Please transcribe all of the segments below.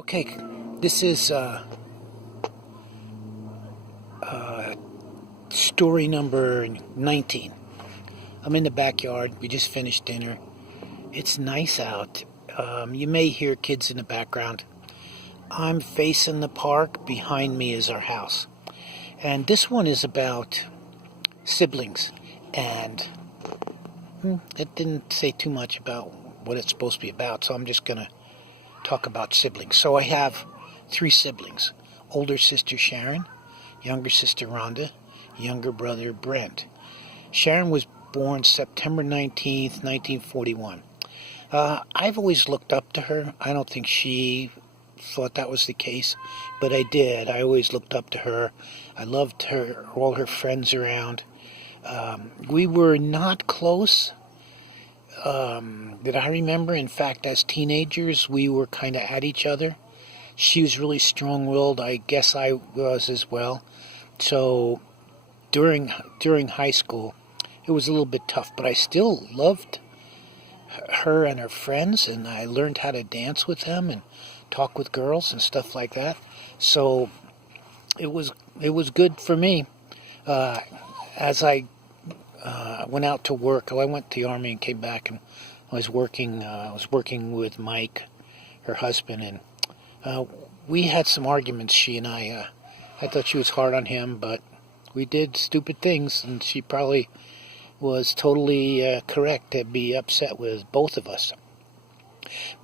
Okay, this is story number 19. I'm in the backyard. We just finished dinner. It's nice out. You may hear kids in the background. I'm facing the park. Behind me is our house. And this one is about siblings. And it didn't say too much about what it's supposed to be about, so I'm just going to talk about siblings. So I have 3 siblings. Older sister Sharon, younger sister Rhonda, younger brother Brent. Sharon was born September 19th, 1941. I've always looked up to her. I don't think she thought that was the case, but I did. I always looked up to her. I loved her, all her friends around. We were not close. That I remember. In fact, as teenagers, we were kind of at each other. She was really strong-willed. I guess I was as well. So during high school, it was a little bit tough, but I still loved her and her friends, and I learned how to dance with them and talk with girls and stuff like that. So it was good for me. As I went out to work. I went to the Army and came back, and I was working with Mike, her husband, and we had some arguments. She and I thought she was hard on him, but we did stupid things, and she probably was totally correct to be upset with both of us.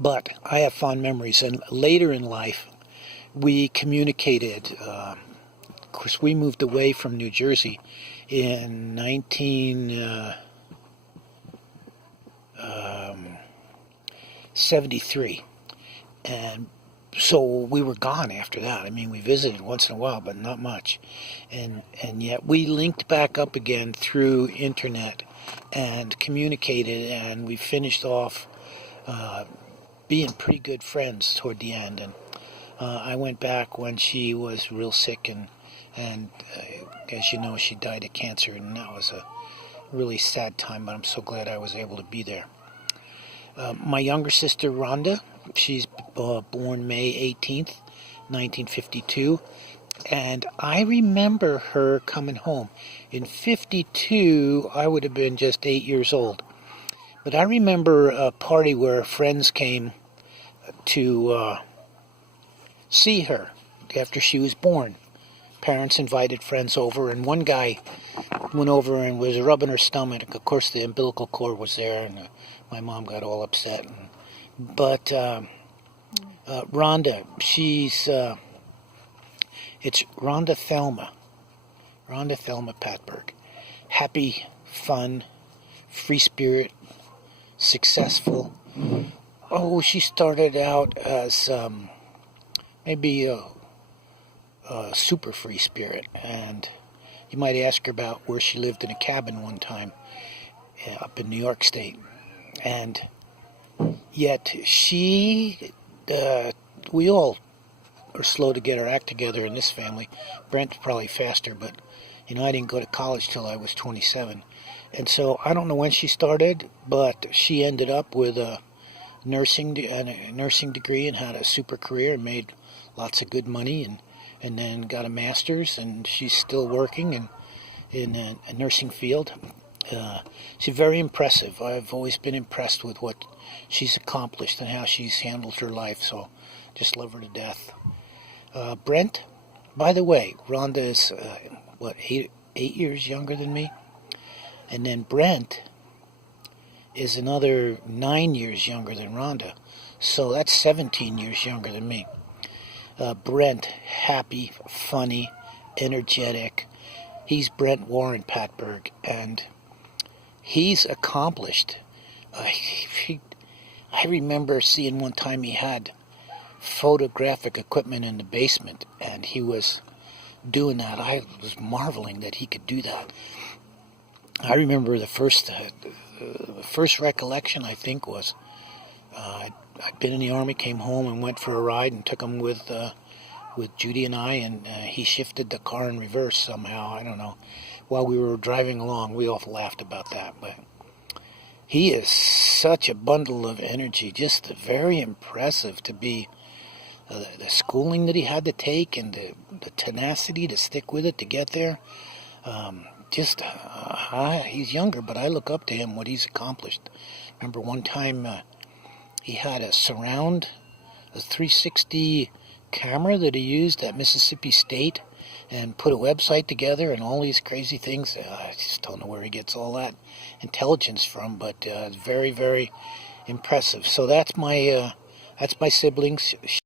But I have fond memories, and later in life, we communicated. Of course, we moved away from New Jersey in 1973, and so we were gone after that. I mean, we visited once in a while, but not much, and yet we linked back up again through internet and communicated, and we finished off being pretty good friends toward the end. And I went back when she was real sick, and as you know, she died of cancer, and that was a really sad time, but I'm so glad I was able to be there. My younger sister, Rhonda, she's born May 18th, 1952, and I remember her coming home. In 52, I would have been just 8 years old, but I remember a party where friends came to see her after she was born. Parents invited friends over, and one guy went over and was rubbing her stomach. Of course, the umbilical cord was there, and my mom got all upset. But Rhonda, it's Rhonda Thelma Patberg. Happy, fun, free spirit, successful. Oh, she started out as maybe a super free spirit, and you might ask her about where she lived in a cabin one time up in New York State, and yet we all are slow to get our act together in this family. Brent's probably faster, but I didn't go to college till I was 27, and so I don't know when she started, but she ended up with a nursing degree and had a super career and made lots of good money, and then got a master's, and she's still working in a nursing field. She's very impressive. I've always been impressed with what she's accomplished and how she's handled her life, so just love her to death. Brent, by the way, Rhonda is, 8 years younger than me? And then Brent is another 9 years younger than Rhonda, so that's 17 years younger than me. Brent, happy, funny, energetic. He's Brent Warren Patberg, and he's accomplished. I remember seeing one time he had photographic equipment in the basement, and he was doing that. I was marveling that he could do that. I remember the first recollection, I think, was I'd been in the Army, came home and went for a ride and took him with Judy and I, and he shifted the car in reverse somehow. I don't know. While we were driving along, we all laughed about that. But he is such a bundle of energy, just very impressive to be the schooling that he had to take and the tenacity to stick with it to get there. He's younger, but I look up to him, what he's accomplished. Remember one time he had a 360 camera that he used at Mississippi State and put a website together and all these crazy things. I just don't know where he gets all that intelligence from, but it's very, very impressive. So that's my siblings.